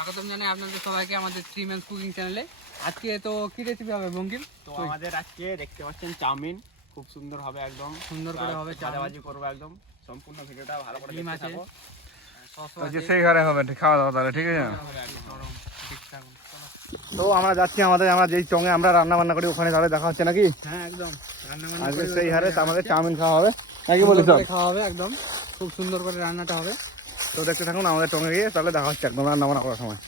স্বাগতম জানাই আপনাদের সবাইকে আমাদের 3 ম্যান কুকিং চ্যানেলে। আজকে তো কি রেসিপি হবে বঙ্কিম? তো আমাদের আজকে দেখতে পাচ্ছেন চাউমিন খুব সুন্দর হবে, একদম সুন্দর করে হবে, ভাজাভাজি করবো একদম। সম্পূর্ণ ভিডিওটা ভালো করে ডিম দেখতে আছে, থাকো। সেই ঘরে হবে খাওয়া দাওয়া তাহলে, ঠিক আছে। তো আমরা যাচ্ছি আমরা যেই চঙে আমরা রান্না বান্না করি ওখানে, তাহলে দেখা হচ্ছে নাকি? হ্যাঁ একদম, আজকে সেই হারে আমাদের চাউমিন খাওয়া হবে নাকি বলিস? খাওয়া হবে একদম, খুব সুন্দর করে রান্নাটা হবে। তো দেখতে থাকুন আমাদের চঙে গিয়ে, তাহলে দেখা হচ্ছে একদম রান্না বান্না করার সময়।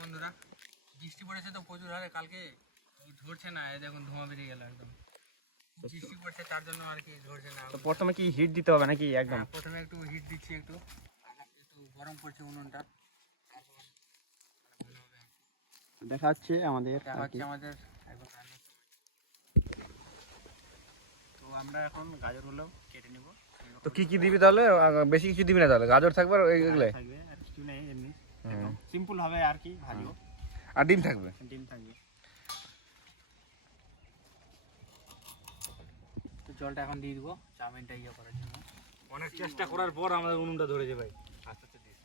বন্ধুরা, বৃষ্টি পড়েছে তো প্রচুর হারে, কালকে ধরছে না, এই দেখুন ধোঁয়া বেরিয়ে গেল একদম। বৃষ্টি পড়ছে তার জন্য আর কি ধরছে না। তো প্রথমে কি হিট দিতে হবে নাকি? একদম প্রথমে একটু হিট দিচ্ছি, একটু গরম করছে উনুনটা, দেখা যাচ্ছে আমাদের একদম। তো আমরা এখন গাজরগুলো কেটে নিব। তো কি কি দিবি তাহলে? বেশি কিছু দিবি না তাহলে? গাজর থাকবে আর এগুলো থাকবে, আর কিছু নেই, এমনি সিম্পল হবে আর কি ভাজিও। আর ডিম থাকবে। ডিম থাকবে। তো জলটা এখন দিয়ে দিব চাউমিনটা ইয়ে করার জন্য। অনেক চেষ্টা করার পর আমাদের উনুনটা ধরেছে ভাই। আস্তে আস্তে দিস,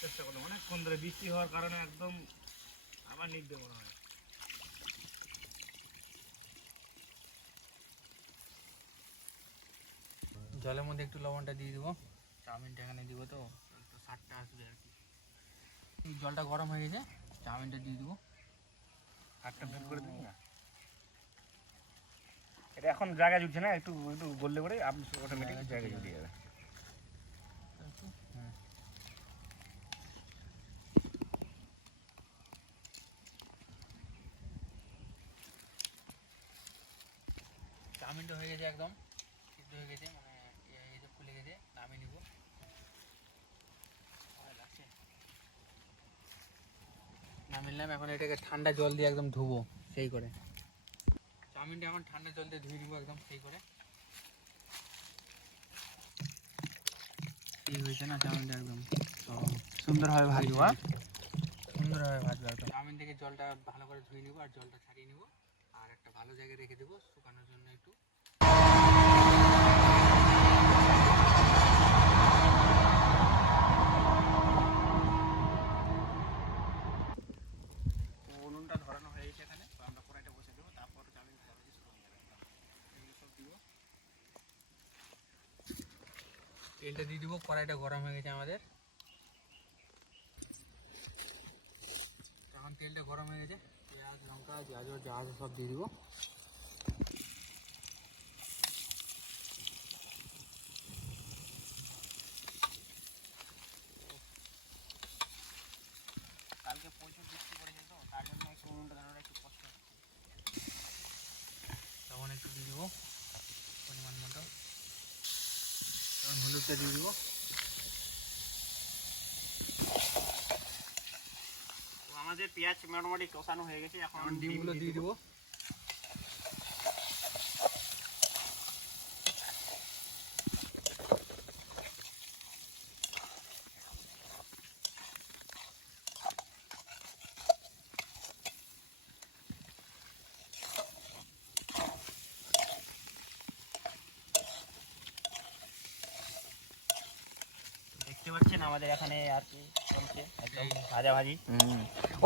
চেষ্টা করলাম অনেকক্ষণ ধরে, বৃষ্টি হওয়ার কারণে একদম আবার নিতে মনে হয়। জলের মধ্যে একটু লবণটা দিয়ে দিব, চাউমিনটা এখানে দিব, তো একটু স্বাদটা আসবে আর কি। জলটা গরম হয়ে গেছে, চাউমিনটা দিয়ে দিব। হাতটা বের করে দিন না, এটা এখন জায়গা জুটছে না, একটু একটু গললে পরে আপনি অটোমেটিক জায়গা জুটে যাবে। চাউমিনটা হয়ে গেছে, একদম সিদ্ধ হয়ে গেছে, মানে এই যে ফুলে গেছে, নামিয়ে নিব। নামিলাম, এখন এটাকে ঠান্ডা জল দিয়ে একদম ধুবো সেই করে। চাউমিনটা এখন ঠান্ডা জল দিয়ে ধুয়ে নিব একদম সেই করে। এই হয়েছে না চাউমিনটা, একদম সুন্দরভাবে ভাজবো। সুন্দরভাবে ভাজবো একদম। চাউমিন থেকে জলটা ভালো করে ধুয়ে নিব আর জলটা ছাড়িয়ে নিব, আর একটা ভালো জায়গায় রেখে দেবো শুকানোর জন্য একটু। উনুনটা ধরানো হয়ে গেছে এখানে, তো আমরা কড়াইটা বসে দেবো, তারপর চাউমিন ভাজাভাজি শুরু হয়ে যাবে। এগুলো সব দিব। তেলটা দিয়ে দিব, কড়াইটা গরম হয়ে গেছে আমাদের। এখন তেলটা গরম হয়ে গেছে, পেঁয়াজ, লঙ্কা, গাজর যা আছে সব দিয়ে দিব। কালকে প্রচুর বৃষ্টি পড়েছে, তো তার জন্য একটু উনুনটা ধরানো একটু কষ্ট হচ্ছে। তখন একটু দিয়ে দিব পরিমাণ মতো, তখন হলুদটা দিয়ে দিব। তো আমাদের পেঁয়াজ মোটামুটি কষানো হয়ে গেছে, এখন ডিমগুলো দিয়ে দিব। দেখতে পাচ্ছেন আমাদের এখানে আর কি চলছে একদম ভাজাভাজি।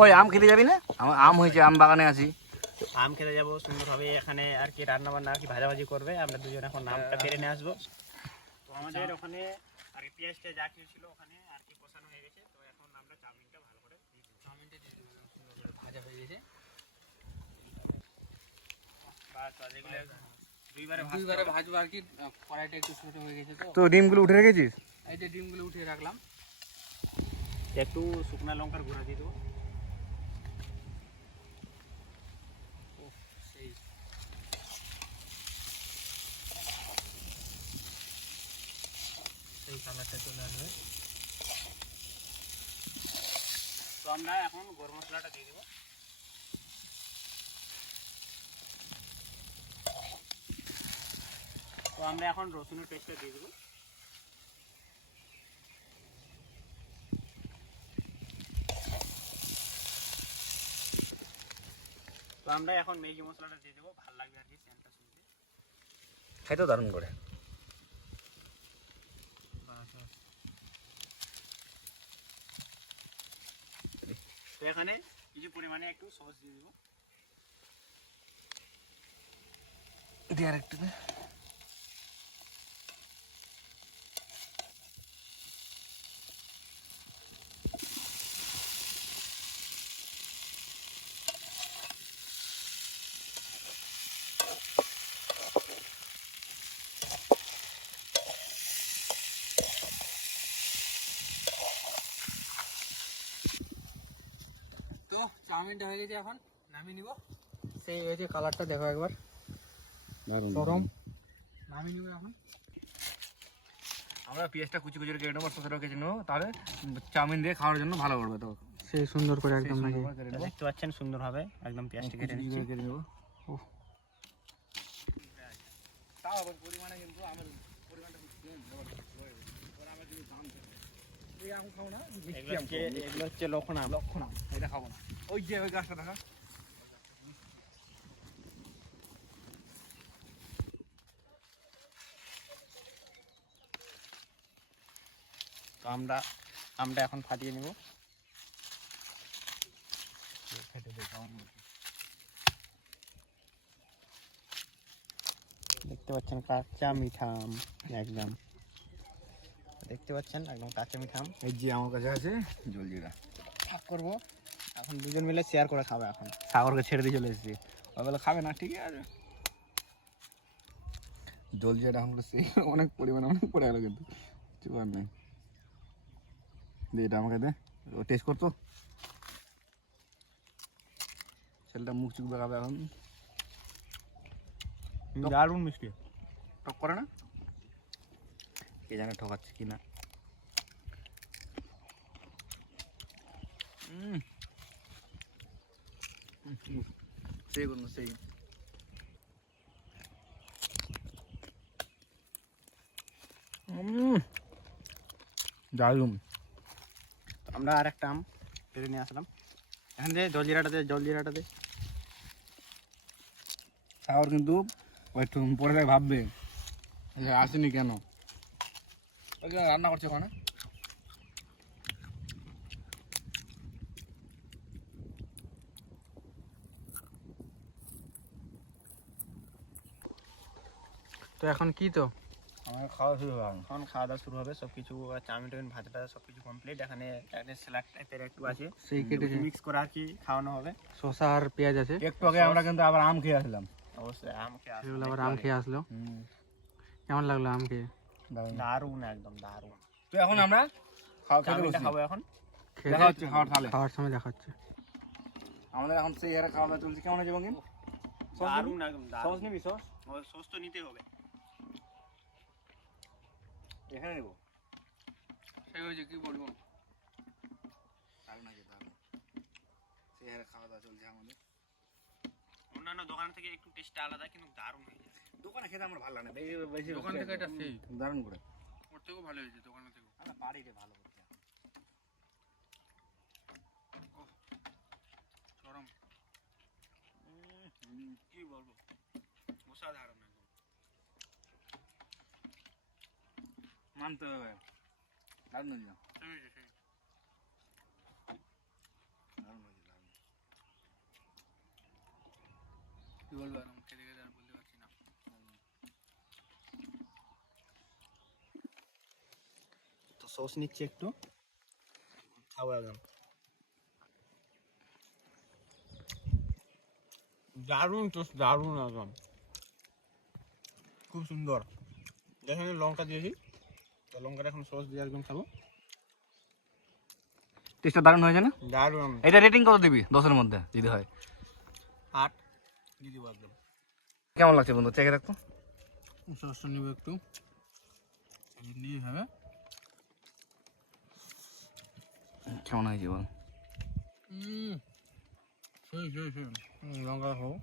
ওই আম খেতে যাবি না? আমার আম হয়েছে, আম বাগানে আছি। আম খেতে যাবো সুন্দরভাবে, এখানে আর কি রান্না বান্না আর কি ভাজাভাজি করবে, আমরা দুজন এখন আমটা পেরে নিয়ে আসবো। তো আমাদের ওখানে আর কি পেঁয়াজটা যা কিছু ছিল ওখানে আর কি কষানো হয়ে গেছে, তো এখন আমরা চাউমিনটা ভালো করে দিয়ে দেবো। চাউমিনটা দিয়ে দিব, সুন্দর করে ভাজা হয়ে গেছে। বাস বাস, এগুলো দুইবারে ভাজবো আর কি। কড়াইটা একটু ছোট হয়ে গেছে, তো ডিমগুলো উঠে রেখেছিস? এই যে ডিমগুলো উঠিয়ে রাখলাম। একটু শুকনো লঙ্কার গুঁড়া দিয়ে দেবো। সেই সেই কালারটা চলে আসবে। তো আমরা এখন গরম মশলাটা দিয়ে দেবো। তো আমরা এখন রসুনের পেস্টটা দিয়ে দেবো। তো আমরা এখন ম্যাগি মশলাটা দিয়ে দেবো, ভালো লাগবে আর কি সেন্টটা শুনতে। খাইতো দারুণ করে। তো এখানে কিছু পরিমাণে একটু সস দিয়ে দেবো। দিয়ে আরেকটু দে। তো চাউমিনটা হয়ে গেছে, এখন নামিয়ে নিব। সেই এই যে কালারটা দেখো একবার, গরম। নামিয়ে নিব এখন। আমরা পেঁয়াজটা কুচি কুচি কেটে নেবো, শসাটাও কেটে নেবো, তাহলে চাউমিন দিয়ে খাওয়ার জন্য ভালো করবে। তো সেই সুন্দর করে একদম নাকি দেখতে পাচ্ছেন সুন্দরভাবে একদম পেঁয়াজটা কেটে নিচ্ছি। কেটে নেবো। এগুলো হচ্ছে লক্ষণ আম। এটা খাবো না, ওই যে ওই গাছটা দেখা। তো আমটা এখন ফাটিয়ে নিব। দেখতে পাচ্ছেন কাঁচা মিঠা আম একদম, দেখতে পাচ্ছেন একদম কাঁচা মিঠা আম। এই যে আমার কাছে আছে জলজিরা, ভাগ করবো এখন, দুজন মিলে শেয়ার করে খাবে। এখন সাগরকে ছেড়ে দিয়ে চলে এসেছি, ওইবেলা খাবে না, ঠিক আছে। জলজিরাটা এখন সেই অনেক পরিমাণে অনেক পড়ে গেলো, কিন্তু কিছু করার নেই। দে এটা আমাকে দে, ও টেস্ট করতো। ছেলেটা মুখ চুখ দেখাবে এখন। দারুণ মিষ্টি, টক করে না, কে জানে ঠকাচ্ছে কি না। সেই করুন সেই। দারুণ। আমরা আর একটা আম পেরে নিয়ে আসলাম। এখান থেকে জলজিরাটা দে। সাগর কিন্তু একটু পরে তাই ভাববে যে আসেনি কেন, ওই রান্না করছে ওখানে। তো এখন কি, তো আমার খাওয়া শুরু হবে। এখন খাওয়া দাওয়া শুরু হবে। সব কিছু চাউমিন টাউমিন ভাজাটা সব কিছু কমপ্লিট। এখানে একটা স্যালাড টাইপের একটু আছে, সেই কেটেছে, মিক্স করে আর কি খাওয়ানো হবে। শসা আর পেঁয়াজ আছে। একটু আগে আমরা কিন্তু আবার আম খেয়ে আসলাম। অবশ্যই আম খেয়ে সেগুলো আবার আম খেয়ে আসলো। কেমন লাগলো আম খেয়ে? দারুণ, একদম দারুণ। তো এখন আমরা খাওয়া খেতে চাউমিনটা বসছি। খাবো এখন। দেখা হচ্ছে খাওয়ার থালে। খাওয়ার সময় দেখা হচ্ছে। আমাদের এখন সেই হারে খাওয়া দাওয়া চলছে। কেমন আছে বঙ্গিন? দারুণ, একদম সস দারুণ। নিবি? সস সস তো নিতে হবে। এখানে নেবো। সেই হয়েছে, কি বলবো। দারুণ আছে, দারুণ। সেই হারে খাওয়া দাওয়া চলছে আমাদের। অন্যান্য দোকান থেকে একটু টেস্টটা আলাদা, কিন্তু দারুণ হয়ে যায়। দোকানে খেতে আমার ভালো লাগে না, বেশি দোকান থেকে এটা সেই দারুণ করে। ওর থেকেও ভালো হয়েছে, দোকানের থেকেও। আমরা পারি রে ভালো করতে। গরম, কি বলবো, অসাধারণ একদম। মানতে হবে, দারুণ হয়েছে, সেই হয়েছে, সেই। দারুণ হয়েছে, দারুণ। কি বলবো, আর খেতে খেতে আর বলতে পারছি না। তো সস নিচ্ছি একটু, খাবো একদম। দারুণ টেস্ট, দারুণ একদম, খুব সুন্দর। এখানে লঙ্কা দিয়েছি, তো লঙ্কাটা এখন সস দিয়ে একদম খাবো। টেস্টটা দারুণ হয়েছে না? দারুণ। এটা রেটিং কত দিবি 10-এর মধ্যে যদি হয়? 8 দিয়ে দিব একদম। কেমন লাগছে বন্ধু, চেখে দেখতো। সসটা নিব একটু, নিয়ে হবে। কেমন হয়েছে বল? সেই সেই সেই লঙ্কা খাবো।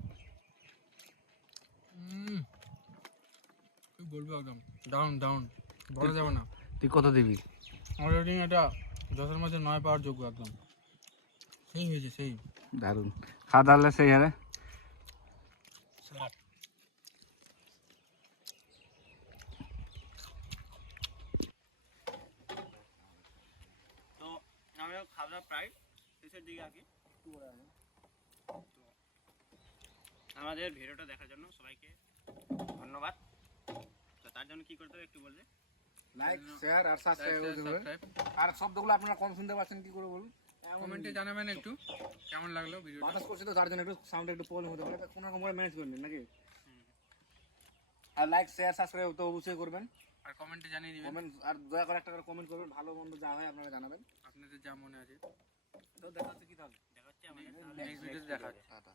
কি বলবো, একদম দারুণ দারুণ, বলা যাবে না। তুই কত দিবি? আমার রেটিং এটা 10-এর মধ্যে 9 পাওয়ার যোগ্য একদম। সেই হয়েছে, সেই। দারুণ। খাওয়া দাওয়া সেই হারে। তো আমাদের খাওয়া দাওয়া প্রায় শেষের শেষের দিকে আর কি। তো আমাদের ভিডিওটা দেখার জন্য সবাইকে ধন্যবাদ। তো তার জন্য কি করতে হবে একটু বলবে? লাইক শেয়ার আর সাবস্ক্রাইব করতে হবে। সাবস্ক্রাইব আর শব্দগুলো আপনারা কম শুনতে পাচ্ছেন কি করে বলুন? কমেন্টে জানাবেন একটু কেমন লাগলো ভিডিওটা। বাতাস করছে তো তার জন্য একটু সাউন্ড একটু প্রবলেম হতে পারে, কোনো রকম ম্যানেজ করবেন নাকি? আর লাইক শেয়ার সাবস্ক্রাইব তো অবশ্যই করবেন। আর কমেন্টে জানিয়ে দিবেন কমেন্ট আর দয়া করে একটা করে কমেন্ট করবেন, ভালো মন্দ যা হয় আপনারা জানাবেন। আপনাদের যা মনে আছে। তো দেখা হচ্ছে কি তাহলে? দেখা হচ্ছে আমাদের নেক্সট ভিডিওতে দেখা হচ্ছে। টাটা।